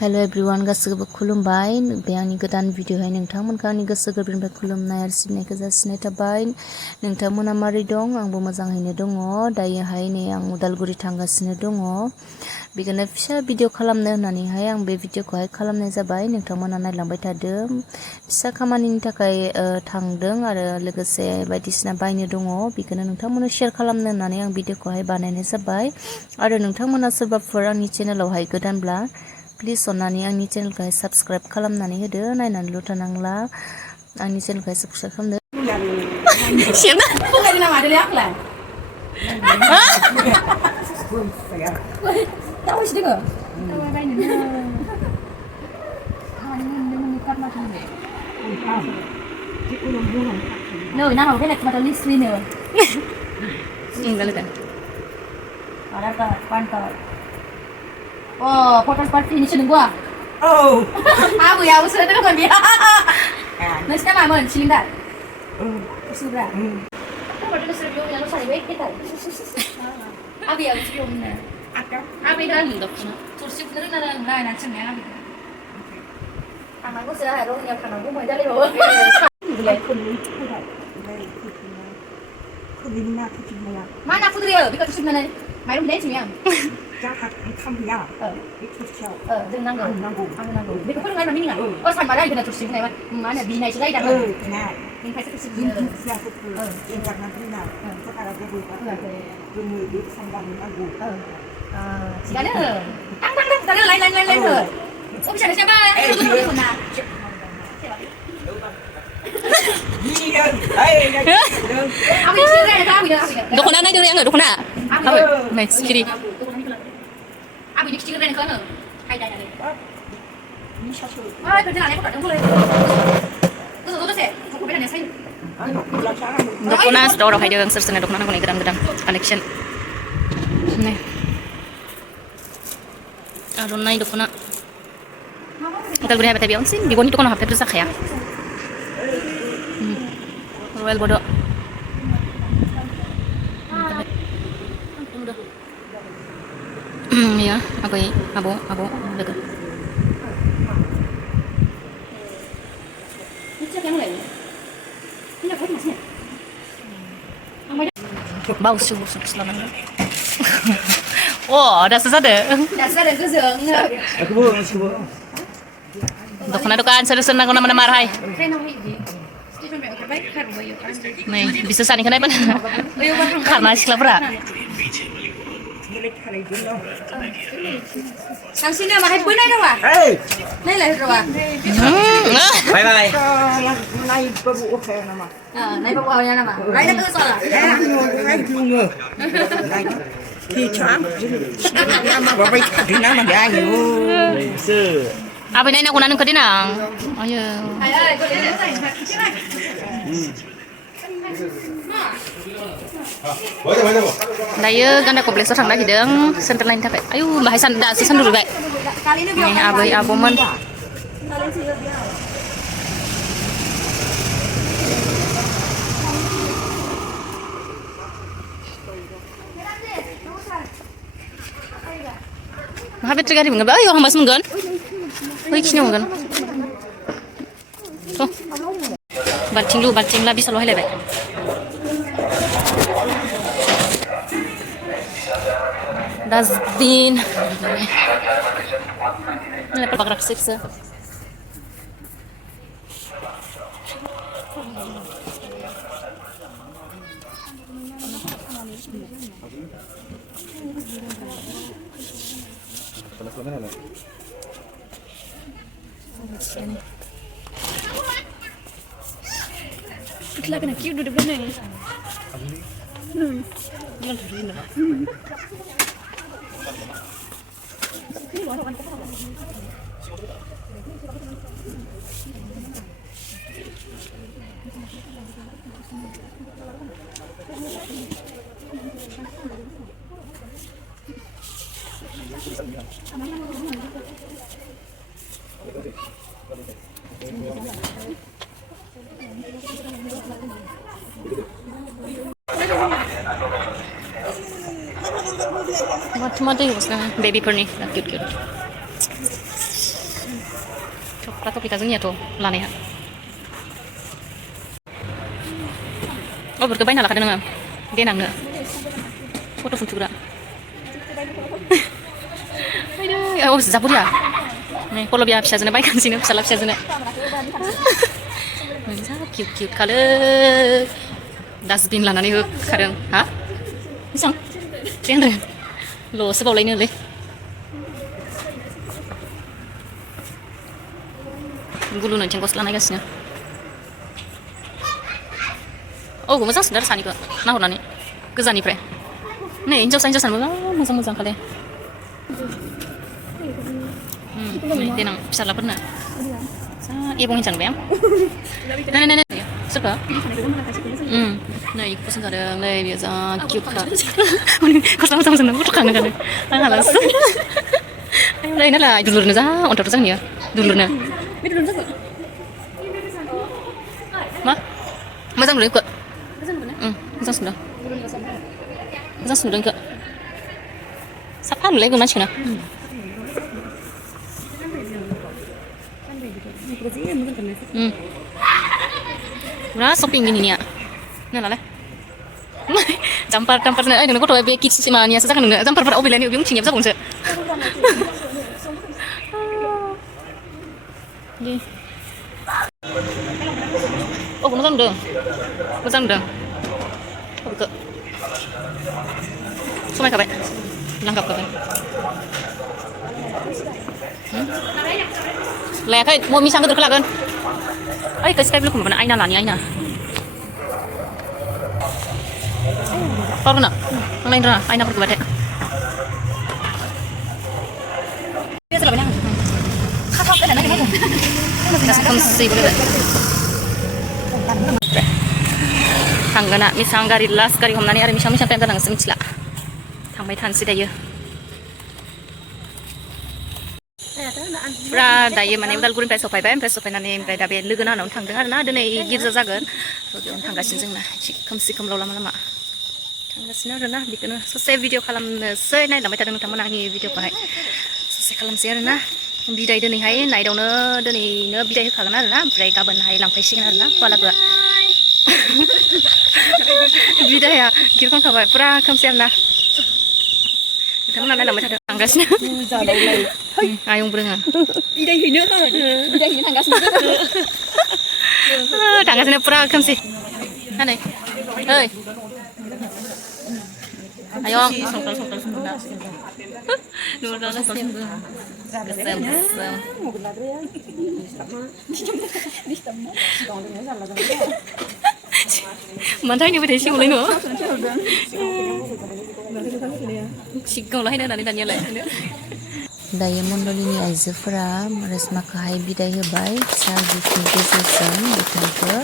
Hello everyone गासैबो खुलुमबाय बे आंनि गोदान भिडिअहाय नोंथांमोनखौ आंनि गोसो गोरबोनिफ्राय खुलुमनाय आरो सिबिनायखौ जासिनाय थाबाय। नोंथांमोना मारै दं? आंबो मोजाङैनो दङ। दायोहाय नै आं उदालगुरि थांगासिनो दङ। बेखौनो फिसा भिडिअ खालामनो होननानैहाय आं बे भिडिअखौहाय खालामनाय जाबाय। नोंथांमोना नायलांबाय थादो। फिसा खामानिनि थाखाय थांदों आरो लोगोसे बायदिसिना बायनो दङ। बेखौनो नोंथांमोननो शेयार खालामनो होननानै आं भिडिअखौहाय बानायनाय जाबाय। आरो नोंथांमोना सोरबाफोर आंनि चेनेलावहाय गोदानब्ला प्लिज अन्नानै आंनि चेनेलखौहाय साबस्क्राइब खालामनानै होदो। नायनानैल' थानांला आंनि चेनेलखौहाय साबस्क्राइब खालामदो। Oh, foto seperti ini sudah gua. Oh. Aku ya, sudah dengan dia. Nasi nama mana? Cilindar. Sudah. Apa itu sudah biom yang saya baik kita. Abi ya biom mana? Abi dah hidup. Tursi bener nara nara nanti nih abi. Anak gua sudah harus yang kanan gua mau jadi loh. Mana putri ya? Bika tursi mana? Main beli sih ya. Jahat kamu ya. Itu siapa? Dengan nanggu. Bika pun nggak namanya. Oh sama lagi dengan tursi mana? Mana bina itu lagi dah. Nah, ini kasih tursi. Siapa tu? Yang jangan bina. Sekarang dia buka. Bunyi di sandang nanggu. Segala. Tang lain tu. Oh bisa siapa? Mana? Dokona na diri ang dokona. Nice kiri. Abi dik kiri kan kono. Hai dah dah. Ah kerja nak aku tak tahu. Tu se. Aku beda ni saya. Dokona store hai diri ang sersena dokona ko ni gedang-gedang collection. Nih. Aron nai dokona. Kita guri habet biang sin, bigoni dokona habet rusak ya. Royal bodoh. Ya, abo, dekat. Bau suhu selama ini. Oh, dah selesai deh. Dokona dokan seru-seru nak mana marah hai. Nih, bisa sani kenapa? Karena siklapra. Sang sini mah hai punai dah wah. Nai lah dah wah. Bye bye. Nai babu okey nama. Nai babu awalnya nama. Nai dah tu soal. Nai lunga. Nai ki cham. Nama babai ki nama dia yo. Apa ini aku nanti kedinang? Ayo. Hai, kau dia sai. Daya ganda kompleks orang lagi deng, center lain tak? Ayo bahasan dah sesan dulu guys. Nih abai aboman. Habis terjadi mengapa? Ayo orang mas menggan. Wih kini menggan. So, banting lah bisa loh lebat. Dustbin. Ini apa gerak seksa? Kita kena kiu duduk benar. Mati-mati baby pernah cute. थफ्ला थफ्लिखा जोंनियाथ' लानाया अबेफोरखौ बायना लाखादों नोङो देनांनो फट' फुनथुग्रा औ जा बुरिया नै कलबिया फिसाजोनो बायखानोसैनो फिसाला फिसाजोनो जा किउट किउट खालो डास्टबिन लानानै होखादों हा बेसेबां 300 ल'सो बावलायनोलै गुलुनो थिं गस्ला नायगासिनो औ मोजां सुन्दर सानैखौ नाहरनानै गोजाननिफ्राय नै हिन्जावसा हिन्जावसानोबो मोजां मोजां खाले देनां फिसालाफोरनो जा एबं हिनजानो बाय आं नाय सोरखौ नै पसन्द जादों नै बेयो जा किउटखा गस्ला मोजां मोजां गथ' खांनो गानो आं हालासो नै नालाय दुलुरनो जा अन्थावथ' जोंनिया दुलुरनो मा मोजां नुदों बेखौ मोजां सुन्दों मोजां सुन्दों बेखौ साफा नुलायगोन मानसिखौनो Nah, shopping gini nih ya. Nah, lah. Jampar nih, dengan kau beli kids sih mana? Sekarang dengan jampar oh beli ni, bingung cingnya bisa bungsu. Oh, benar dong. Benar dong. Oh, betul. Semua kapan? Nangkap kapan? Lẹ thôi, mua mi sang cái được là gần. Ấy cái Skype lúc mà ai nào là như anh nào. Con nào? Con lên ra, ai nào berdua deh. Dia sudah banyak. Kakak kan ada mana? Masih konsumsi boleh. Tanggana, misang gari las gari homnani ada misang pengen tangan semicila. Tangbay tansi dah ya. Pra dayo माने उदालगुरिनिफ्राय सफायबाय ओमफ्राय सफायनानै ओमफ्राय दा बे लोगो नानावनो थांदों आरोना दिनै गिर्जा जागोन बेयावनो थांगासिनो जोंना खोमसि खोमलाव लामा लामा थांगासिनो आरोना बेखौनो ससे भिडिअ खालामनोसै नायलांबाय थादों नोंथांमोना आंनि भिडिअखौहाय ससे खालामसै आरोना बिदाय दिनैहाय नाइटआवनो दिनैनो बिदाय होखागोन आरोना ओमफ्राय गाबोनहाय लांफैसिगोन आरोना हौवालागोआ बिदाया गिरखांखाबाय पुरा खोमसि आरोना नोंथांमोना नायलांबाय थादों थांगासिनो आयं ब्रोङो बिदायहैनो थांगासिनो थांगासिनो पुरा खोमसि नै ओइ आयं संकाल मानो थांनो बायदि सिगाङावलाय न' सिगाङावलाय होननानै दानियालाय दायो मण्डलिनि आइजोफोरा रेशमाखौहाय बिदाय होबाय फिसा गिफ्टनि गेजेरजों बिथांखौ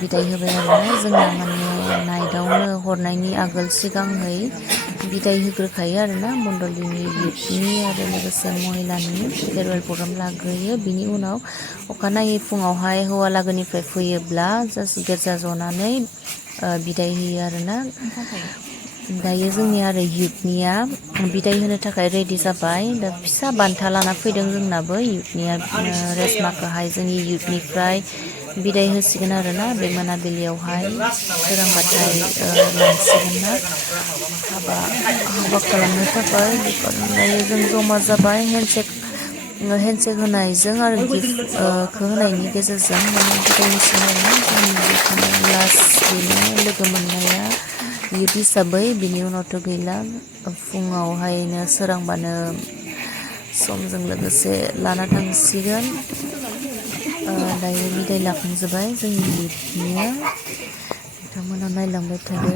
बिदाय होबाय आरोना जोंना माने नाइटआवनो हरनायनि आगोल सिगाङै बिदाय होग्रोखायो आरोना मण्डलिनि गिफ्टनि आरो लोगोसे महिलानि फेरवेल प्रग्राम लाग्रोयो बिनि उनाव अखानायै फुङावहाय हौवा लागोनिफ्राय फैयोब्ला जास्ट गिर्जा जनानै बिदाय होयो आरोना दायो जोंनि आरो युथनिया बिदाय होनो थाखाय रेडि जाबाय दा फिसा बान्था लाना फैदों जोंनाबो युथनिया रेशमाखौहाय जोंनि युथनिफ्राय बिदाय होसिगोन आरोना बे मोनाबिलियावहाय सोरांबाथाय लांसिगोन ना हाबा खालामनो थाखाय दायो जों जमा जाबाय हेन्डसेक होनायजों आरो गिफ्टखौ होनायनि गेजेरजों माने बिदाय होसिगोन आरोना जोंनि बेखौनो लास्ट बेनो लोगो मोननाया युथ हिसाबै बिनि उनावथ' गैला फुङावहायनो सोरांबानो समजों लोगोसे लाना थांसिगोन दायो बिदाय लाखांजोब्बाय जोंनि युथनिया नोंथांमोना नायलांबाय थादो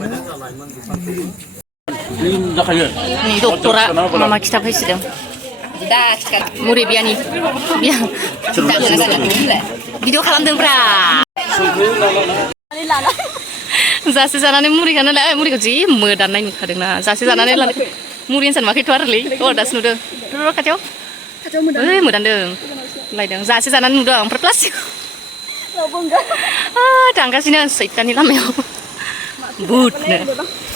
नै डक्टरा मा खिथाब होसिगोन मुरि बियानि बिया भिडिअ खालामदोंब्रा जासे जानानै मुरिखौ नालाय मुरिखौ जि मोदाननाय नुखादोंना जासे जानानै मुरिनि सानमाखैथ' आरोलै दासो नुदों खाथियाव ओइ मोदानदों लायदों जासे जानानै नुदों ओमफ्राय प्लास्टिक थांगासिनो सैतानि लामायाव बुटनो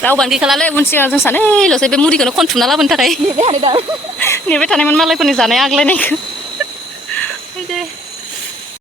रावबानो गैखालालै उनसिगां जों सानैल'सो बे मुरिखौनो खनथुमना लाबोनो थाखाय नेबाय थानायमोन मालायफोरनि जानाय आग्लायनायखौ